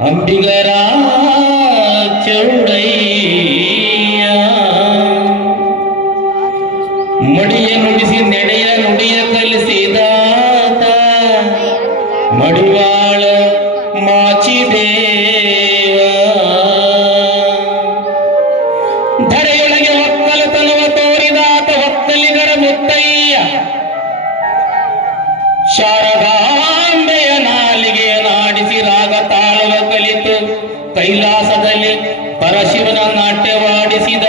ಅಂಬಿಗರ ಚೌಡಯ್ಯ ಮಡಿಯ ನುಡಿಸಿ ನೆಡೆಯ ನುಡಿಯ ಕಲಿಸಿದಾತ ಮಡಿವಾಳ ಮಾಚಿದೇವ ಧರೆಯೊಳಗೆ ಒಕ್ಕಲತನವ ತೋರಿದಾತ ಒಕ್ಕಲಿಗರ ಮುತ್ತಯ್ಯ ಶಾರದಾಂಬೆಯ ನಾಲಿಗೆ ನಾಡಿಸಿ ರಾಗ ತಾಳವ ಕಲಿತು ಕೈಲಾಸದಲ್ಲಿ ಪರಶಿವನ ನಾಟ್ಯವಾಡಿಸಿದ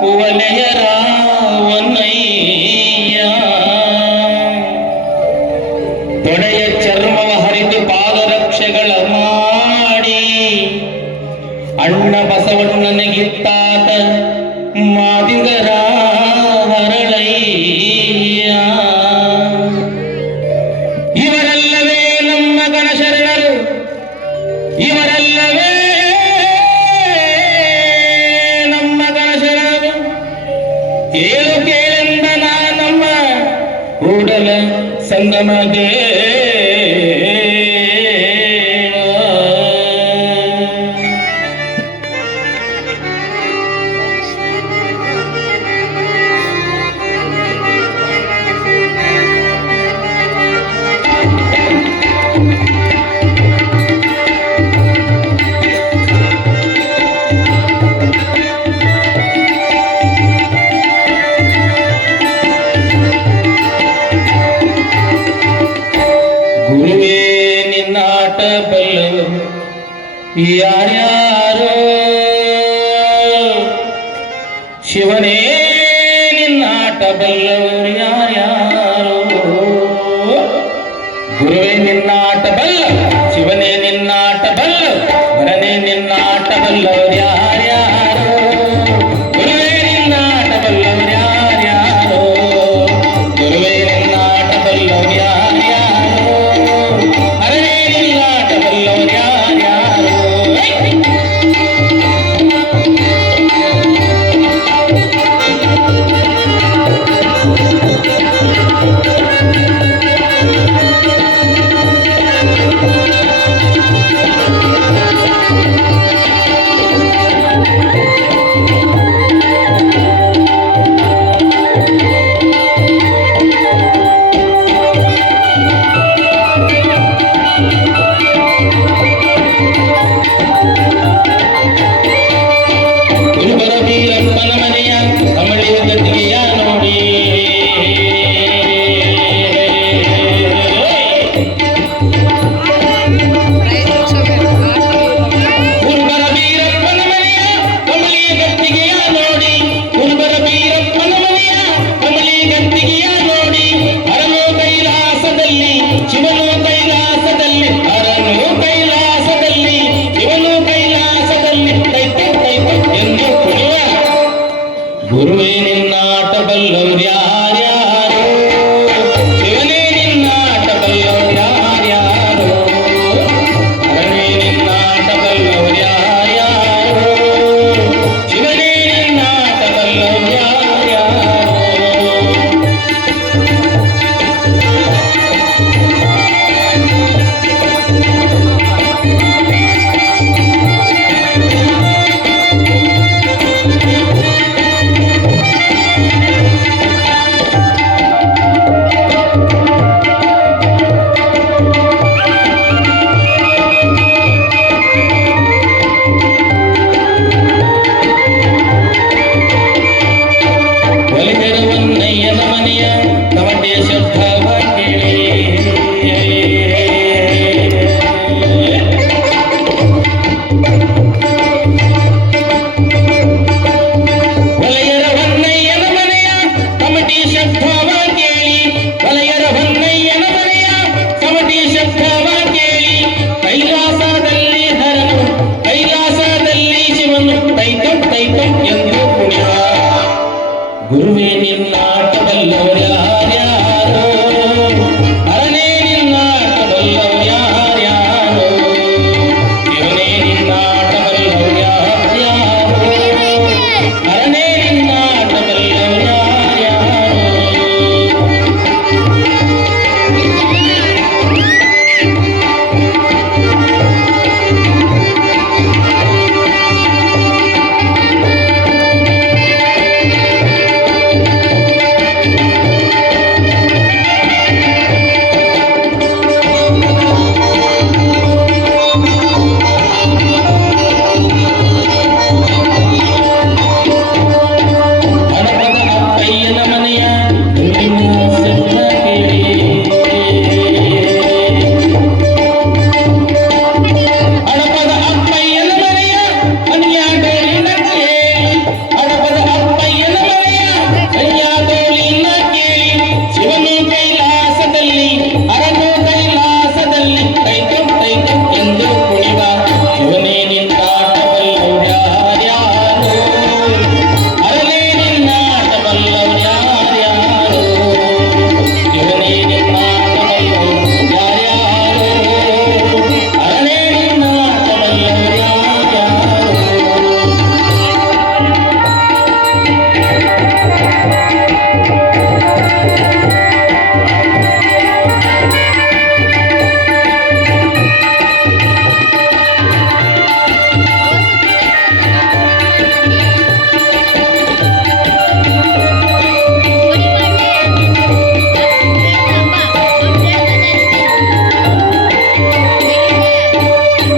ಕುವಲೆಯ ರಾವಣಯ್ಯ ತೊಡೆಯ ಚರ್ಮವ ಹರಿದು ಪಾದರಕ್ಷೆಗಳ ಮಾಡಿ ಅಣ್ಣ ಬಸವಣ್ಣನಿಗಿತ್ತಾತ ಮಾದಿಗರ ಹರಳಯ್ಯ ಇವರೆಲ್ಲವೇ ನಮ್ಮ ಗಣಶರಣರು ಇವರೆಲ್ಲವೇ ನಮ್ಮ ಗಣಶರಣರು ಕೇಳು ಕೇಳೆಂದ ನಮ್ಮ ಕೂಡಲ ಸಂಗಮ ಗುರುವೇ ನಿನ್ನಾಟ ಬಲ್ಲವರು ಯಾರ್ಯಾರೋ ಶಿವನೇ ನಿನ್ನಾಟ ಬಲ್ಲವರು ಯಾರ್ಯಾರೋ ಗುರುವೇ ನಿನ್ನಾಟ ಬಲ್ಲ ಶಿವನೇ ನಿನ್ನಾಟ ಬಲ್ಲ ವರನೇ ನಿನ್ನಾಟ ಬಲ್ಲವರು ಯಾರ್ಯಾರೋ ಗುರುವೇ ನಿನ್ನಾಟ ಬಲ್ಲವರು ಯಾರ್ಯಾರೋ ಗುರುವೇ ನಿನ್ನಾಟ ಬಲ್ಲವರು ಯಾರ್ಯಾರೋ ಹರನೇ ನಿನ್ನಾಟ ಬಲ್ಲವರು ಯಾರ್ಯಾರೋ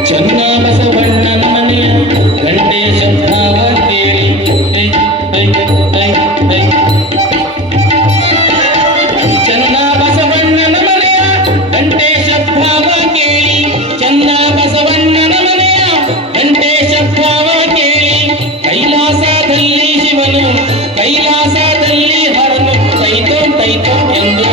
ಚನ್ನ ಬಸವಣ್ಣನ ಮನೆಯ ಗಂಟೆ ಶಬ್ದವ ಕೇಳಿ ಹೈ, ಹೈ, ಹೈ, ಹೈ. ಚನ್ನ ಬಸವಣ್ಣನ ಮನೆಯ ಗಂಟೆ ಶಬ್ದವ ಕೇಳಿ ಚನ್ನ ಬಸವಣ್ಣನ ಮನೆಯ ಗಂಟೆ ಶಬ್ದವ ಕೇಳಿ ಕೈಲಾಸದಲ್ಲಿ ಶಿವನು ಕೈಲಾಸದಲ್ಲಿ ಹರನು ತೈತೋ ತೈತೋ ಎಂದು